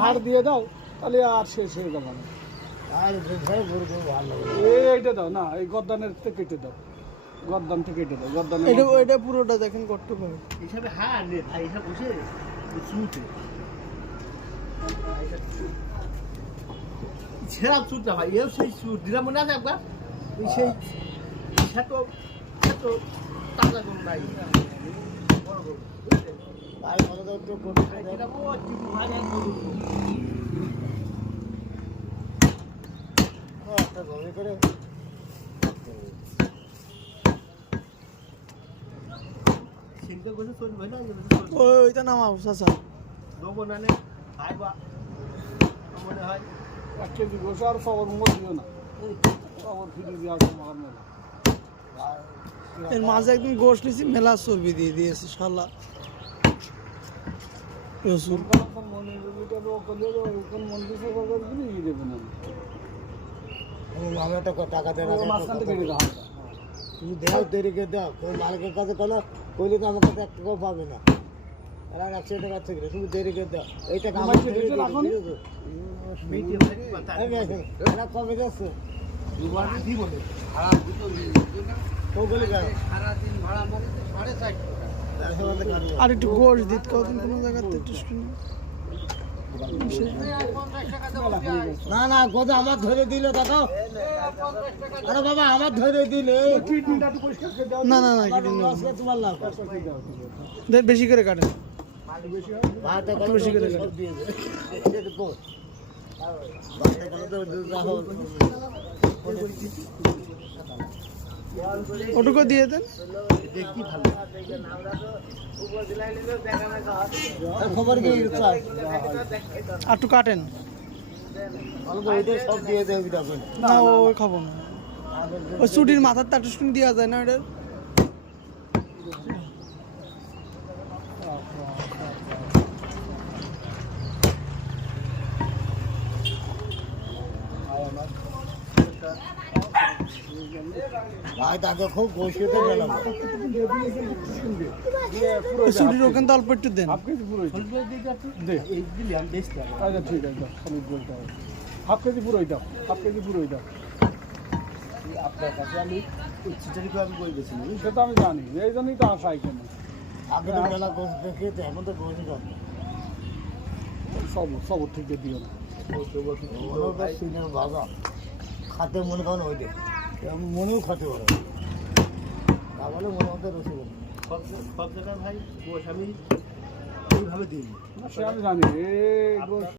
হাড় দিয়ে দাও তাহলে আর শেষ হয়ে যাবে না। আর গরু ভালো এইটা দাও না, এই গদ্দানের থেকে কেটে দাও, গদ্দান থেকে কেটে দাও, গদ্দানের এটা পুরোটা দেখেন কট্টু ভাই হিসাবে হার নে ভাই, হিসাব বসে চুটে ছেড়া চুটটা ভাই, এও সেই চুট দিলাম মনে আছে একবার, ওই সেই এত এত তাজা গরু নাই বড় গরু বুঝলেন ভাই, মনে তো একটু গরু এটা ও টিপু ভাই এক গরু একটা গরু করে সিংটা গোছে চল ভাই না, ওইটা নামাও চাচা দেবো না ভাই বা মনে হয় 1 কেজি গোস আর সবর মোট দিও না, সবর ফিরে দিয়ে আর মার মেলা। এর মাঝে একদিন গোশ নিয়েছি মেলা চর্বি দিয়ে দিয়েছে শালা রসুন মনে কোন মন্দির সেবা করবি ই দেবে না, আমি একটা টাকা দেওয়া মাঝখান থেকে কেটে দাও। তুমি দেও দেরিকে দাও, তুমি মালিকের কাছে কোনো কইলে তো আমার কাছে 1 টাকাও পাবে না, আর 100 টাকা থেকে তুমি দেরিকে দাও, এই টাকা আমার থেকে এটা কমে যাচ্ছে দিব না সারাদিন ভাড়া মারি 4.5 টাকা। আর একটু গোশ দিত কদিন কোনো জায়গাতে একটু শুনি না না কথা আমার ধরে দিলে দেখো, আরে বাবা আমার ধরে দিলে কিডনিটা একটু পরিষ্কার করে দাও। না না না কিডনি না। আজকে তোমার লাভ বেশি করে কাটেন ভাতে একটু বেশি করে সব দিয়ে দে এটা তো ভাতে করে তো রাখো, ওটুকু দিয়ে দেন দেখি ভালো আর খবর কি চাই আর একটু কাটেন অল্প এটা সব দিয়ে দেবি তখন না ওই খাবো না ওই চুটির মাথার টাটুসকুন দেওয়া যায় না ওটা ভাই তাকে খুব বসিতে গেলাম ওই চুটির ওখান তো অল্প একটু দেন। হাফ কেজি পুরোই দে। আচ্ছা ঠিক আছে দাও, খালি বলতে হবে। হাফ কেজি পুরোই দাও, হাফ কেজি পুরোই দাও। আপনার কাছে আমি চিটারি করে আমি বই গেছিলাম, সেটা আমি জানি, এই জন্যই তো আসা এখানে। আগে তো মেলা গোস দেখে তো এখন তো গোস করবে সব থেকে দিও না। সিনের বাবা খাতে মনে করেন ওই দেখ মনেও খাতে পারে না বলে মনে মতো রসে সব জায়গায় ভাই গোস আমি এইভাবে দিই সে আমি জানি,